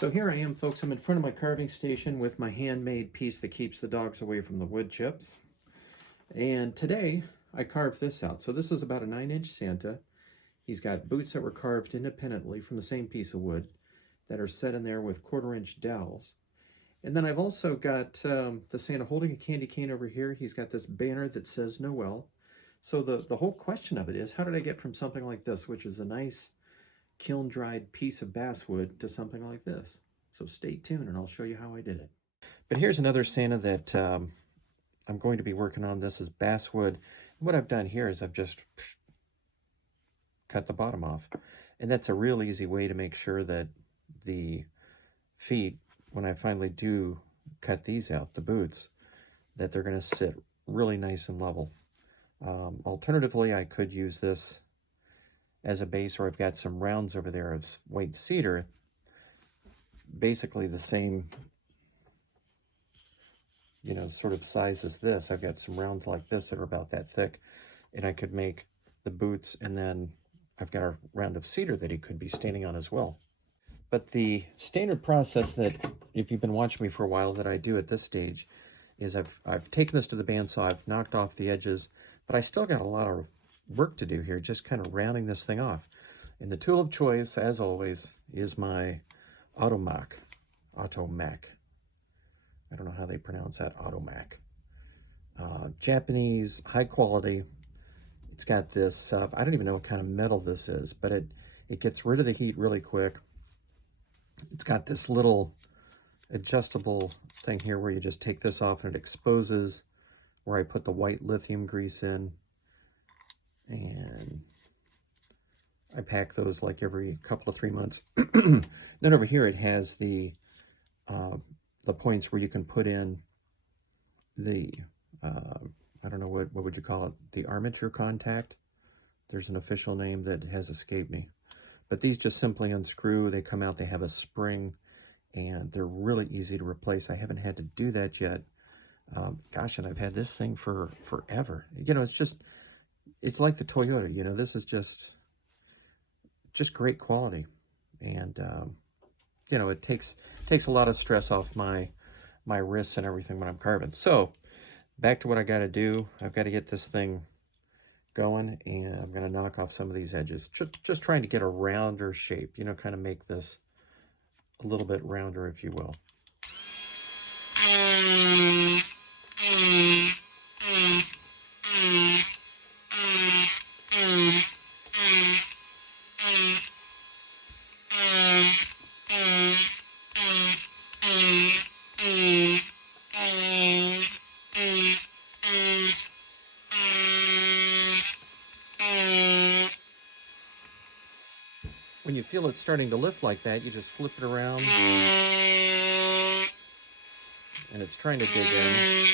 So here I am, folks. I'm in front of my carving station with my handmade piece that keeps the dogs away from the wood chips. And today I carved this out. So this is about a 9-inch Santa. He's got boots that were carved independently from the same piece of wood that are set in there with 1/4-inch dowels. And then I've also got the Santa holding a candy cane over here. He's got this banner that says Noel. So the whole question of it is, how did I get from something like this, which is a nice kiln-dried piece of basswood, to something like this? So stay tuned and I'll show you how I did it. But here's another Santa that I'm going to be working on. This is basswood. What I've done here is I've just cut the bottom off. And that's a real easy way to make sure that the feet, when I finally do cut these out, the boots, that they're going to sit really nice and level. Alternatively, I could use this as a base, or I've got some rounds over there of white cedar, basically the same, sort of size as this. I've got some rounds like this that are about that thick, and I could make the boots, and then I've got a round of cedar that he could be standing on as well. But the standard process that, if you've been watching me for a while, that I do at this stage is I've taken this to the bandsaw, I've knocked off the edges, but I still got a lot of work to do here, just kind of rounding this thing off. And the tool of choice, as always, is my Automach. I don't know how they pronounce that, Automach. Japanese, high quality. It's got this, I don't even know what kind of metal this is, but it gets rid of the heat really quick. It's got this little adjustable thing here where you just take this off and it exposes where I put the white lithium grease in. And I pack those like every couple of 3 months. Then over here it has the points where you can put in the, I don't know, what would you call it? The armature contact. There's an official name that has escaped me. But these just simply unscrew. They come out, they have a spring, and they're really easy to replace. I haven't had to do that yet. Gosh, and I've had this thing for forever. It's like the Toyota, this is just great quality. And, it takes a lot of stress off my wrists and everything when I'm carving. So back to what I got to do. I've got to get this thing going, and I'm going to knock off some of these edges. Just trying to get a rounder shape, kind of make this a little bit rounder, if you will. When you feel it starting to lift like that, you just flip it around, and it's trying to dig in.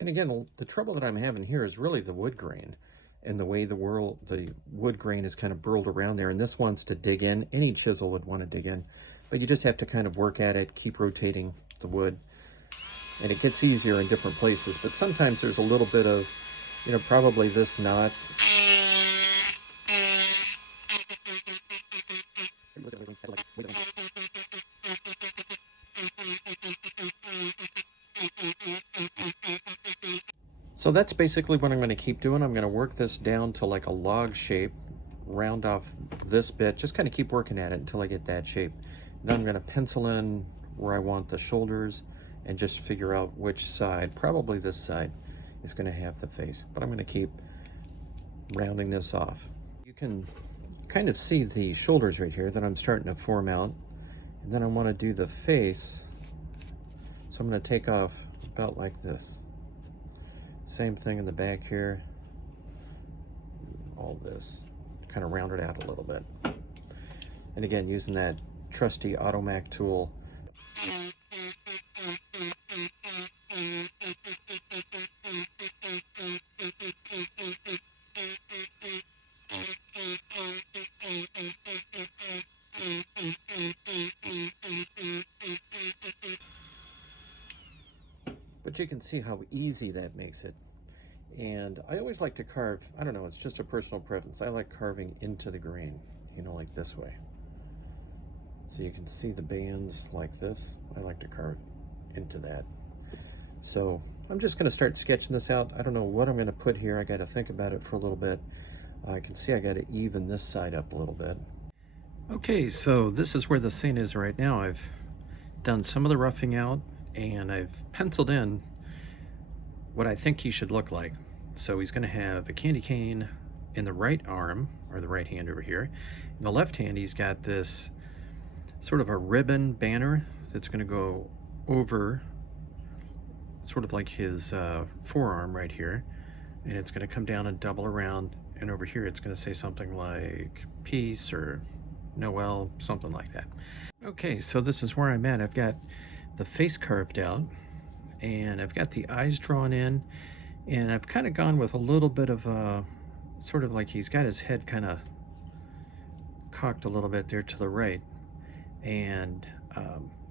And again, the trouble that I'm having here is really the wood grain and the way the wood grain is kind of burled around there. And this wants to dig in. Any chisel would want to dig in, but you just have to kind of work at it, keep rotating the wood. And it gets easier in different places, but sometimes there's a little bit of, probably this knot. So that's basically what I'm going to keep doing. I'm going to work this down to like a log shape, round off this bit, just kind of keep working at it until I get that shape. Then I'm going to pencil in where I want the shoulders and just figure out which side, probably this side, is going to have the face. But I'm going to keep rounding this off. You can kind of see the shoulders right here that I'm starting to form out. And then I want to do the face. So I'm going to take off about like this. Same thing in the back here. all this, kind of round it out a little bit. And again, using that trusty Automach tool. But you can see how easy that makes it. And I always like to carve, I don't know, it's just a personal preference. I like carving into the grain, you know, like this way. So you can see the bands like this. I like to carve into that. So I'm just gonna start sketching this out. I don't know what I'm gonna put here. I gotta think about it for a little bit. I can see I gotta even this side up a little bit. Okay, so this is where the scene is right now. I've done some of the roughing out and I've penciled in what I think he should look like. So he's gonna have a candy cane in the right arm, or the right hand over here. In the left hand, he's got this sort of a ribbon banner that's gonna go over sort of like his forearm right here. And it's gonna come down and double around. And over here, it's gonna say something like peace or Noel, something like that. Okay, so this is where I'm at. I've got the face carved out and I've got the eyes drawn in, and I've kind of gone with a little bit of a sort of like he's got his head kind of cocked a little bit there to the right. And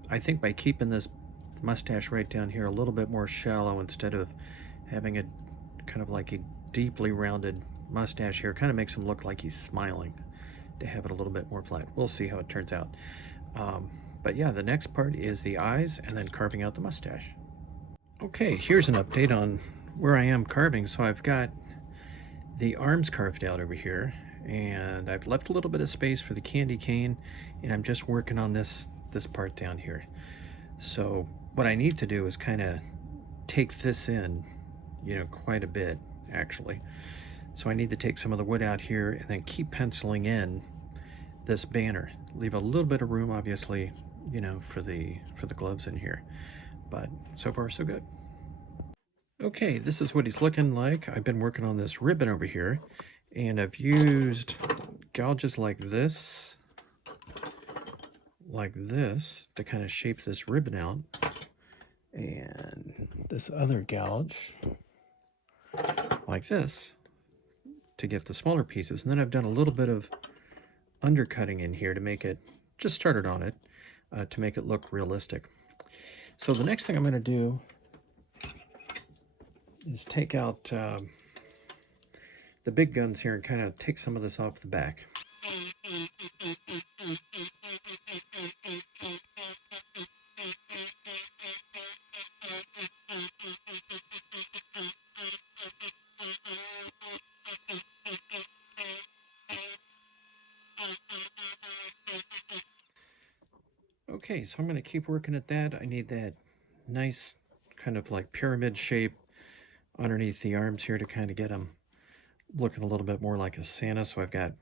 I think by keeping this mustache right down here a little bit more shallow instead of having a kind of like a deeply rounded mustache here, kind of makes him look like he's smiling, to have it a little bit more flat. We'll see how it turns out. But yeah, the next part is the eyes and then carving out the mustache. Okay, here's an update on where I am carving. So I've got the arms carved out over here, and I've left a little bit of space for the candy cane, and I'm just working on this part down here. So what I need to do is kind of take this in, you know, quite a bit actually. So I need to take some of the wood out here and then keep penciling in this banner. Leave a little bit of room, obviously, you know, for the gloves in here. But so far so good. Okay, this is what he's looking like. I've been working on this ribbon over here, and I've used gouges like this to kind of shape this ribbon out, and this other gouge like this to get the smaller pieces. And then I've done a little bit of undercutting in here to make it, just started on it, to make it look realistic. So the next thing I'm going to do is take out the big guns here and kind of take some of this off the back. Okay, so I'm going to keep working at that. I need that nice kind of like pyramid shape underneath the arms here to kind of get them looking a little bit more like a Santa. So I've got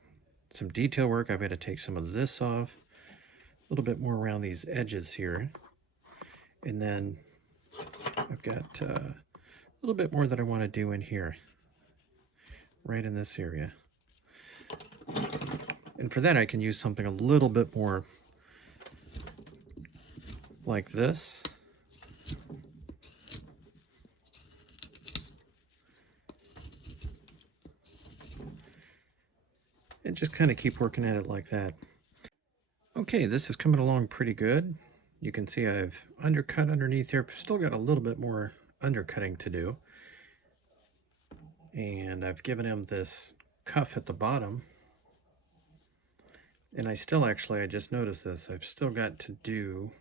some detail work. I've got to take some of this off, a little bit more around these edges here. And then I've got a little bit more that I want to do in here, right in this area. And for that, I can use something a little bit more like this. And just kind of keep working at it like that. Okay, this is coming along pretty good. You can see I've undercut underneath here. I've still got a little bit more undercutting to do. And I've given him this cuff at the bottom. And I still actually, I just noticed this, I've still got to do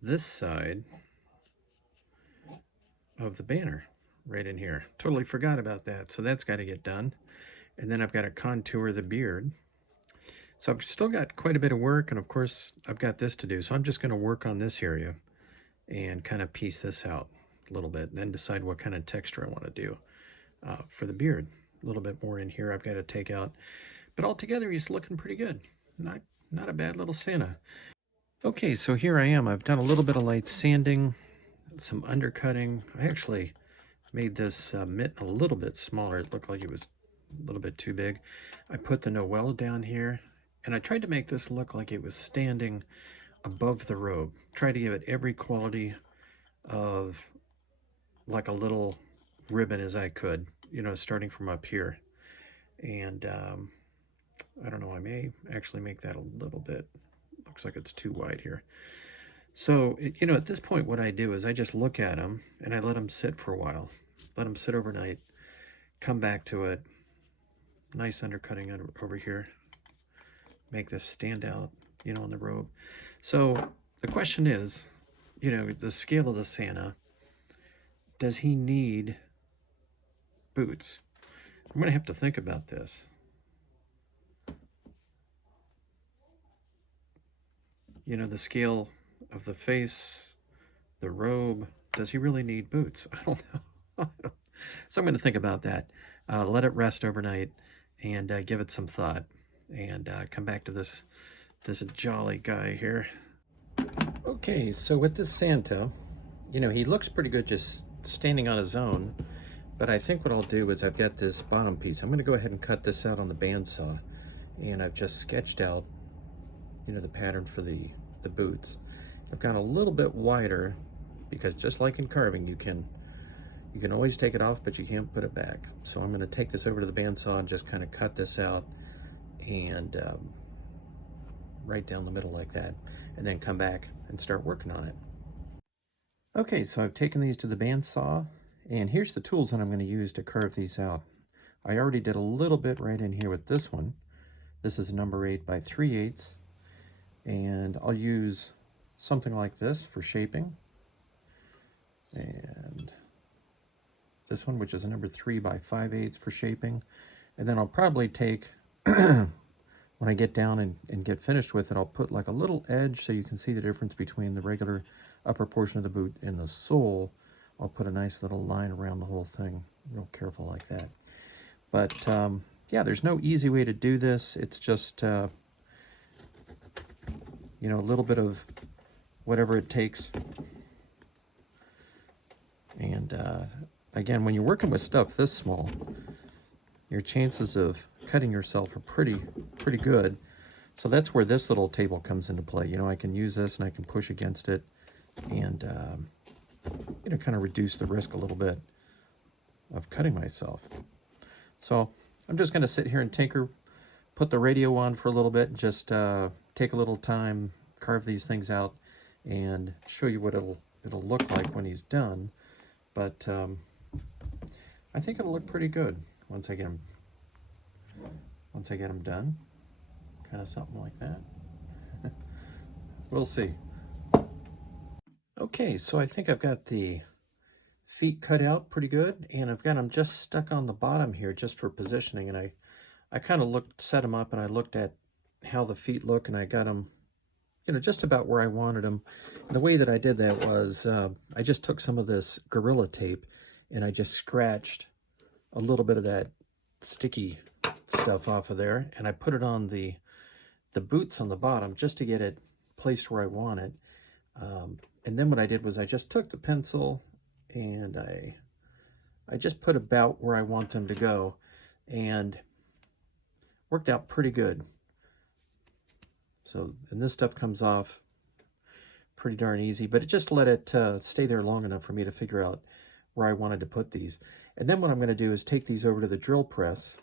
this side of the banner right in here. Totally forgot about that. So that's got to get done. And then I've got to contour the beard. So I've still got quite a bit of work, and of course I've got this to do. So I'm just going to work on this area and kind of piece this out a little bit, and then decide what kind of texture I want to do for the beard. A little bit more in here I've got to take out. But altogether he's looking pretty good. Not a bad little Santa. Okay, so here I am. I've done a little bit of light sanding, some undercutting. I actually made this mitten a little bit smaller. It looked like it was a little bit too big. I put the Noel down here, and I tried to make this look like it was standing above the robe. Tried to give it every quality of like a little ribbon as I could, you know, starting from up here. And I don't know, I may actually make that a little bit, looks like it's too wide here. So, you know, at this point, what I do is I just look at them and I let them sit for a while, let them sit overnight, come back to it, nice undercutting over here, make this stand out, you know, in the robe. So the question is, you know, the scale of the Santa, does he need boots? I'm going to have to think about this. You know, the scale of the face, the robe, does he really need boots? I don't know. So I'm going to think about that. Let it rest overnight and give it some thought, and come back to this jolly guy here. Okay, so with this Santa, you know, he looks pretty good just standing on his own, but I think what I'll do is I've got this bottom piece. I'm going to go ahead and cut this out on the bandsaw, and I've just sketched out, you know, the pattern for the boots. I've gone a little bit wider because just like in carving, you can always take it off, but you can't put it back. So I'm going to take this over to the bandsaw and just kind of cut this out and right down the middle like that, and then come back and start working on it. Okay, so I've taken these to the bandsaw, and here's the tools that I'm going to use to carve these out. I already did a little bit right in here with this one. This is a number 8 by 3/8, and I'll use something like this for shaping. And this one, which is a number 3 by 5/8 for shaping. And then I'll probably take, when I get down and get finished with it, I'll put like a little edge so you can see the difference between the regular upper portion of the boot and the sole. I'll put a nice little line around the whole thing, real careful like that. But yeah, there's no easy way to do this. It's just, you know, a little bit of whatever it takes. And again, when you're working with stuff this small, your chances of cutting yourself are pretty good. So that's where this little table comes into play. You know, I can use this and I can push against it and, you know, kind of reduce the risk a little bit of cutting myself. So I'm just going to sit here and tinker, put the radio on for a little bit, and just take a little time, carve these things out, and show you what it'll look like when he's done. But I think it'll look pretty good once I get them done. Kind of something like that. We'll see. Okay, so I think I've got the feet cut out pretty good, and I've got them just stuck on the bottom here just for positioning. And I kind of set them up, and I looked at how the feet look, and I got them, you know, just about where I wanted them. And the way that I did that was I just took some of this Gorilla Tape and I just scratched a little bit of that sticky stuff off of there, and I put it on the boots on the bottom just to get it placed where I want it. And then what I did was I just took the pencil and I just put about where I want them to go, and worked out pretty good. So, and this stuff comes off pretty darn easy, but it just let it stay there long enough for me to figure out where I wanted to put these. And then what I'm going to do is take these over to the drill press,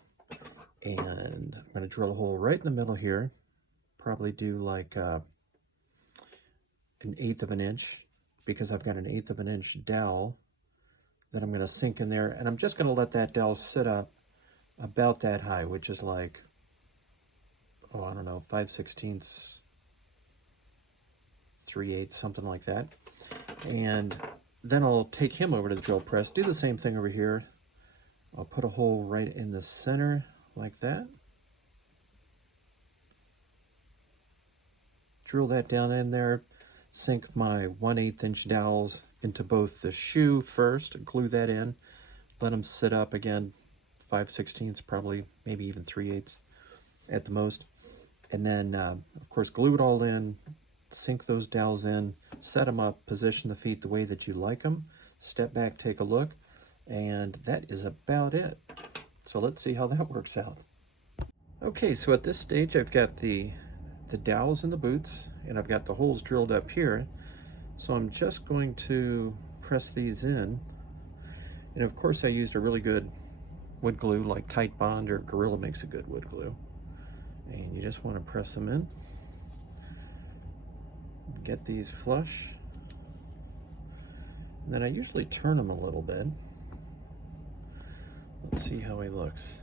and I'm going to drill a hole right in the middle here. Probably do like an 1/8 of an inch, because I've got an 1/8 of an inch dowel that I'm going to sink in there, and I'm just going to let that dowel sit up about that high, which is like, oh, I don't know, 5/16, 3/8, something like that. And then I'll take him over to the drill press, do the same thing over here. I'll put a hole right in the center like that. Drill that down in there, sink my 1/8 inch dowels into both the shoe first, glue that in, let them sit up again, 5/16, probably, maybe even 3/8 at the most. And then, of course, glue it all in, sink those dowels in, set them up, position the feet the way that you like them, step back, take a look, and that is about it. So let's see how that works out. Okay, so at this stage I've got the dowels and the boots, and I've got the holes drilled up here. So I'm just going to press these in. And of course I used a really good wood glue like Tight Bond, or Gorilla makes a good wood glue. And you just want to press them in. Get these flush. And then I usually turn them a little bit. Let's see how he looks.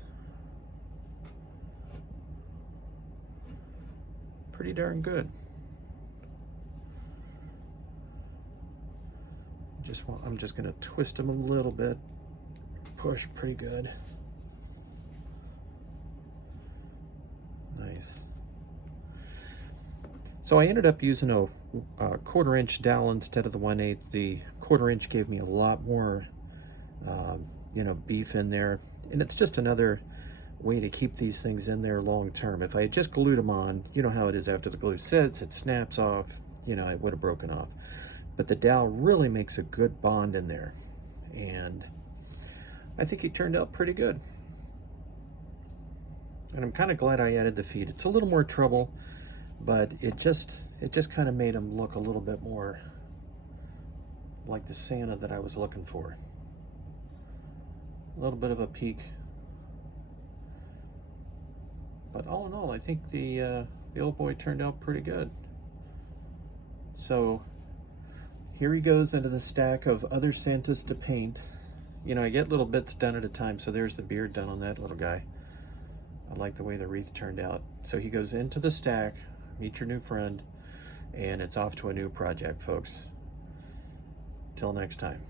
Pretty darn good. I'm just going to twist them a little bit. Push pretty good. Nice. So I ended up using a 1/4 inch dowel instead of the 1/8. The 1/4 inch gave me a lot more, you know, beef in there. And it's just another way to keep these things in there long term. If I had just glued them on, you know how it is after the glue sets, it snaps off, you know, it would have broken off. But the dowel really makes a good bond in there. And I think he turned out pretty good. And I'm kind of glad I added the feet. It's a little more trouble, but it just kind of made him look a little bit more like the Santa that I was looking for. A little bit of a peak. But all in all, I think the old boy turned out pretty good. So here he goes into the stack of other Santas to paint. You know, I get little bits done at a time. So there's the beard done on that little guy. I like the way the wreath turned out. So he goes into the stack, meet your new friend, and it's off to a new project, folks. Till next time.